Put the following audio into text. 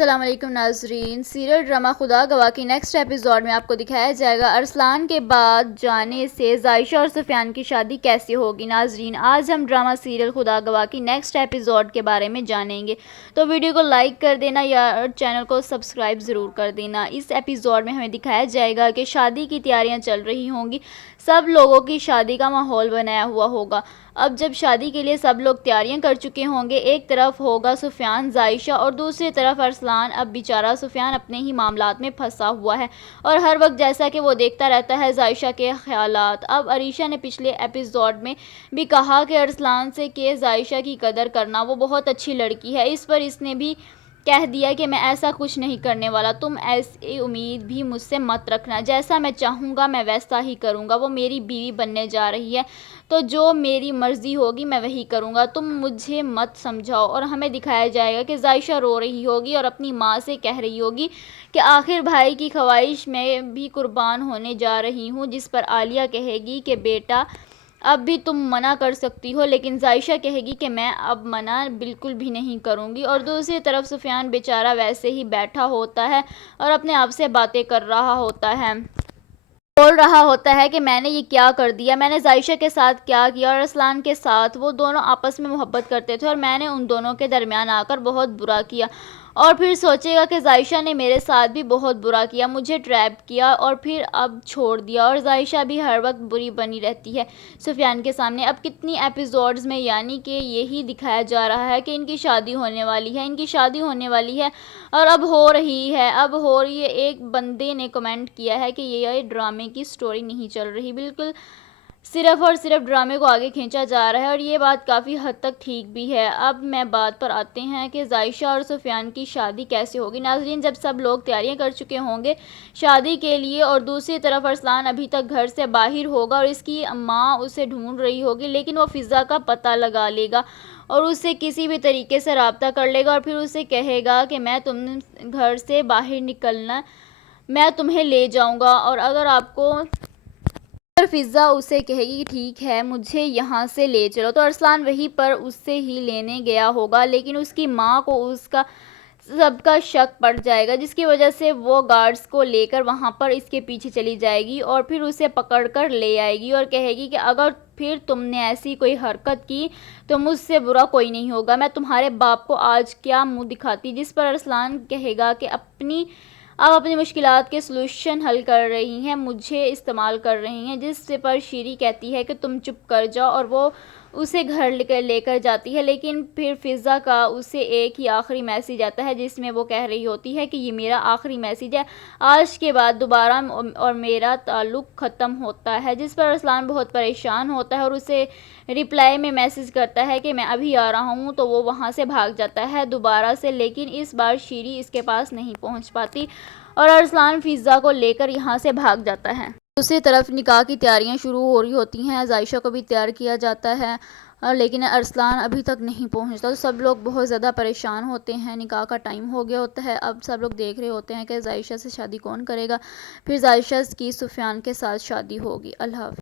السلام علیکم ناظرین، سیریل ڈرامہ خدا گواہ کی نیکسٹ ایپیسوڈ میں آپ کو دکھایا جائے گا ارسلان کے بعد جانے سے زائشہ اور سفیان کی شادی کیسی ہوگی۔ ناظرین، آج ہم ڈرامہ سیریل خدا گواہ کی نیکسٹ ایپیسوڈ کے بارے میں جانیں گے، تو ویڈیو کو لائک کر دینا یا چینل کو سبسکرائب ضرور کر دینا۔ اس ایپیسوڈ میں ہمیں دکھایا جائے گا کہ شادی کی تیاریاں چل رہی ہوں گی، سب لوگوں کی شادی کا ماحول بنایا ہوا ہوگا۔ اب جب شادی کے لیے سب لوگ تیاریاں کر چکے ہوں گے، ایک طرف ہوگا سفیان، زائشہ اور دوسری طرف ارسلان۔ اب بیچارہ سفیان اپنے ہی معاملات میں پھنسا ہوا ہے اور ہر وقت جیسا کہ وہ دیکھتا رہتا ہے زائشہ کے خیالات۔ اب عریشہ نے پچھلے ایپیسوڈ میں بھی کہا کہ ارسلان سے کہ زائشہ کی قدر کرنا، وہ بہت اچھی لڑکی ہے۔ اس پر اس نے بھی کہہ دیا کہ میں ایسا کچھ نہیں کرنے والا، تم ایسی امید بھی مجھ سے مت رکھنا، جیسا میں چاہوں گا میں ویسا ہی کروں گا۔ وہ میری بیوی بننے جا رہی ہے تو جو میری مرضی ہوگی میں وہی کروں گا، تم مجھے مت سمجھاؤ۔ اور ہمیں دکھایا جائے گا کہ زائشہ رو رہی ہوگی اور اپنی ماں سے کہہ رہی ہوگی کہ آخر بھائی کی خواہش میں بھی قربان ہونے جا رہی ہوں، جس پر عالیہ کہے گی کہ بیٹا اب بھی تم منع کر سکتی ہو، لیکن زائشہ کہے گی کہ میں اب منع بالکل بھی نہیں کروں گی۔ اور دوسری طرف سفیان بیچارہ ویسے ہی بیٹھا ہوتا ہے اور اپنے آپ سے باتیں کر رہا ہوتا ہے، بول رہا ہوتا ہے کہ میں نے یہ کیا کر دیا، میں نے زائشہ کے ساتھ کیا کیا اور ارسلان کے ساتھ، وہ دونوں آپس میں محبت کرتے تھے اور میں نے ان دونوں کے درمیان آ کر بہت برا کیا۔ اور پھر سوچے گا کہ زائشہ نے میرے ساتھ بھی بہت برا کیا، مجھے ٹریپ کیا اور پھر اب چھوڑ دیا، اور زائشہ بھی ہر وقت بری بنی رہتی ہے سفیان کے سامنے۔ اب کتنی ایپیسوڈز میں یعنی کہ یہی دکھایا جا رہا ہے کہ ان کی شادی ہونے والی ہے، ان کی شادی ہونے والی ہے اور اب ہو رہی ہے، اب ہو رہی ہے۔ ایک بندے نے کمنٹ کیا ہے کہ یہ ڈرامے کی سٹوری نہیں چل رہی، بالکل صرف اور صرف ڈرامے کو آگے کھینچا جا رہا ہے، اور یہ بات کافی حد تک ٹھیک بھی ہے۔ اب میں بات پر آتے ہیں کہ زائشہ اور سفیان کی شادی کیسے ہوگی۔ ناظرین، جب سب لوگ تیاریاں کر چکے ہوں گے شادی کے لیے اور دوسری طرف ارسلان ابھی تک گھر سے باہر ہوگا اور اس کی ماں اسے ڈھونڈ رہی ہوگی، لیکن وہ فضا کا پتہ لگا لے گا اور اس سے کسی بھی طریقے سے رابطہ کر لے گا اور پھر اسے کہے گا کہ میں تم گھر سے باہر نکلنا، میں تمہیں لے جاؤں گا۔ اور اگر آپ کو فضا اسے کہے گی کہ ٹھیک ہے مجھے یہاں سے لے چلو، تو ارسلان وہیں پر اس سے ہی لینے گیا ہوگا، لیکن اس کی ماں کو اس کا سب کا شک پڑ جائے گا، جس کی وجہ سے وہ گارڈز کو لے کر وہاں پر اس کے پیچھے چلی جائے گی اور پھر اسے پکڑ کر لے آئے گی اور کہے گی کہ اگر پھر تم نے ایسی کوئی حرکت کی تو مجھ سے برا کوئی نہیں ہوگا، میں تمہارے باپ کو آج کیا منہ دکھاتی۔ جس پر ارسلان کہے گا کہ آپ اپنی مشکلات کے سلوشن حل کر رہی ہیں، مجھے استعمال کر رہی ہیں، جس پر شیری کہتی ہے کہ تم چپ کر جاؤ اور وہ اسے گھر لے کر جاتی ہے۔ لیکن پھر فضا کا اسے ایک ہی آخری میسیج آتا ہے جس میں وہ کہہ رہی ہوتی ہے کہ یہ میرا آخری میسیج ہے، آج کے بعد دوبارہ اور میرا تعلق ختم ہوتا ہے۔ جس پر ارسلان بہت پریشان ہوتا ہے اور اسے ریپلائی میں میسیج کرتا ہے کہ میں ابھی آ رہا ہوں، تو وہ وہاں سے بھاگ جاتا ہے دوبارہ سے، لیکن اس بار شیری اس کے پاس نہیں پہنچ پاتی اور ارسلان فضا کو لے کر یہاں سے بھاگ جاتا ہے۔ دوسری طرف نکاح کی تیاریاں شروع ہو رہی ہوتی ہیں، زائشہ کو بھی تیار کیا جاتا ہے لیکن ارسلان ابھی تک نہیں پہنچتا، تو سب لوگ بہت زیادہ پریشان ہوتے ہیں۔ نکاح کا ٹائم ہو گیا ہوتا ہے، اب سب لوگ دیکھ رہے ہوتے ہیں کہ زائشہ سے شادی کون کرے گا، پھر زائشہ کی سفیان کے ساتھ شادی ہوگی۔ اللہ حافظ۔